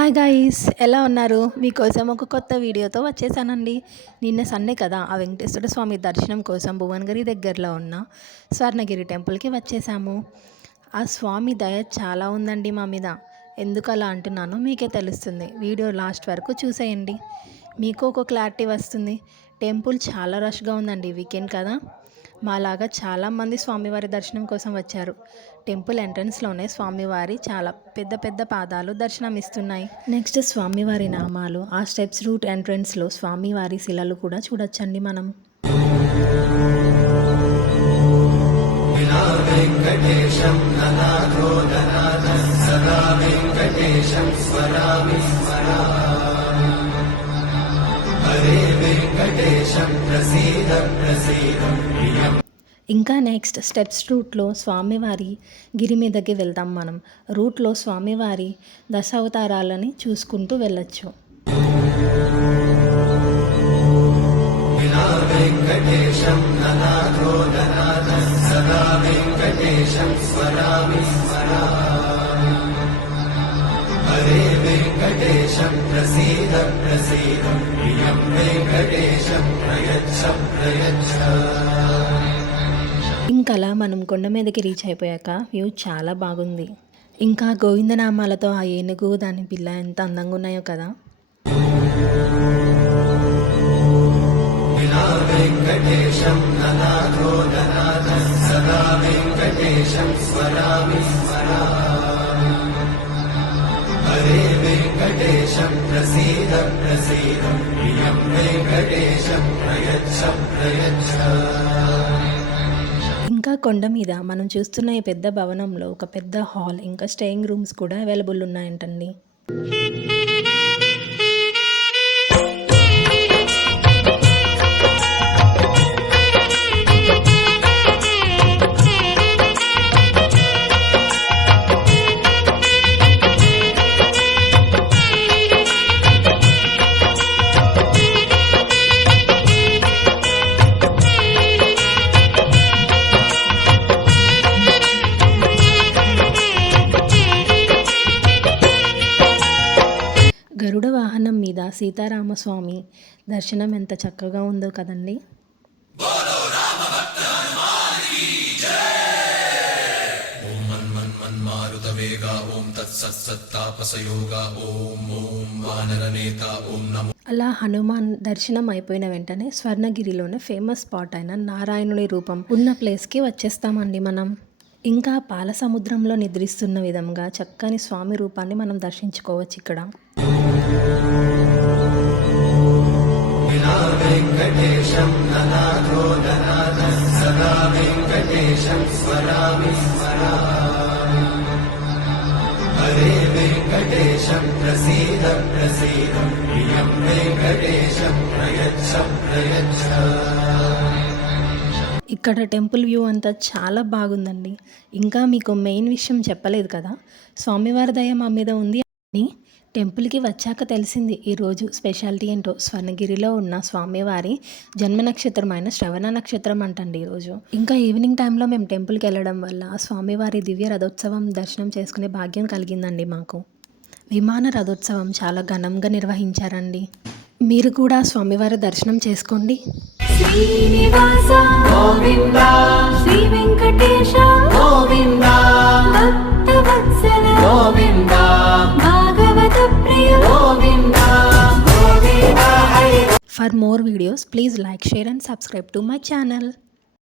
Hi guys, ఎలా ఉన్నారు? మీకోసం ఒక కొత్త వీడియోతో వచ్చేసానండి. నిన్న సండే కదా, ఆ వెంకటేశ్వర స్వామి దర్శనం కోసం భువనగిరి దగ్గరలో ఉన్న స్వర్ణగిరి టెంపుల్కి వచ్చేసాము. ఆ స్వామి దయ చాలా ఉందండి మా మీద. ఎందుకు అలా అంటున్నానో మీకే తెలుస్తుంది. వీడియో లాస్ట్ వరకు చూసేయండి, మీకు ఒక క్లారిటీ వస్తుంది. టెంపుల్ చాలా రష్గా ఉందండి, వీకెండ్ కదా. మాలాగా చాలామంది స్వామివారి దర్శనం కోసం వచ్చారు. టెంపుల్ ఎంట్రన్స్లోనే స్వామివారి చాలా పెద్ద పెద్ద పాదాలు దర్శనం ఇస్తున్నాయి. నెక్స్ట్ స్వామివారి నామాలు, ఆ స్టెప్స్ రూట్ ఎంట్రన్స్లో స్వామివారి శిలలు కూడా చూడొచ్చండి మనం. ఇంకా నెక్స్ట్ స్టెప్స్ రూట్లో స్వామివారి గిరి మీదకి వెళ్తాం మనం. రూట్లో స్వామివారి దశావతారాలని చూసుకుంటూ వెళ్ళొచ్చు. ఇంకలా మనం కొండ మీదకి రీచ్ అయిపోయాక వ్యూ చాలా బాగుంది. ఇంకా గోవిందనామాలతో ఆ ఏనుగు దాని పిల్ల ఎంత అందంగా ఉన్నాయో కదా. ఇంకా కొండ మీద మనం చూస్తున్న ఈ పెద్ద భవనంలో ఒక పెద్ద హాల్, ఇంకా స్టేయింగ్ రూమ్స్ కూడా అవైలబుల్ ఉన్నాయంటండి. గరుడ వాహనం మీద సీతారామస్వామి దర్శనం ఎంత చక్కగా ఉందో కదండి. అలా హనుమాన్ దర్శనం అయిపోయిన వెంటనే స్వర్ణగిరిలోనే ఫేమస్ స్పాట్ అయిన నారాయణుడి రూపం ఉన్న ప్లేస్కి వచ్చేస్తామండి మనం. ఇంకా పాల సముద్రంలో నిద్రిస్తున్న విధంగా చక్కని స్వామి రూపాన్ని మనం దర్శించుకోవచ్చు ఇక్కడ. ఇక్కడ టెంపుల్ వ్యూ అంతా చాలా బాగుందండి. ఇంకా మీకు మెయిన్ విషయం చెప్పలేదు కదా, స్వామివారి దయ మా మీద ఉంది అని టెంపుల్కి వచ్చాక తెలిసింది. ఈరోజు స్పెషాలిటీ ఏంటో, స్వర్ణగిరిలో ఉన్న స్వామివారి జన్మ నక్షత్రమైన శ్రవణ నక్షత్రం అంటండి ఈరోజు. ఇంకా ఈవినింగ్ టైంలో మేము టెంపుల్కి వెళ్ళడం వల్ల స్వామివారి దివ్య రథోత్సవం దర్శనం చేసుకునే భాగ్యం కలిగిందండి మాకు. విమాన రథోత్సవం చాలా ఘనంగా నిర్వహించారండి. మీరు కూడా స్వామివారి దర్శనం చేసుకోండి. శ్రీనివాస గోవింద, శ్రీ వెంకటేశ గోవింద, భక్తవత్సల గోవింద, భాగవత ప్రియ Govinda, Govinda. For more videos, please like, share and subscribe to my channel.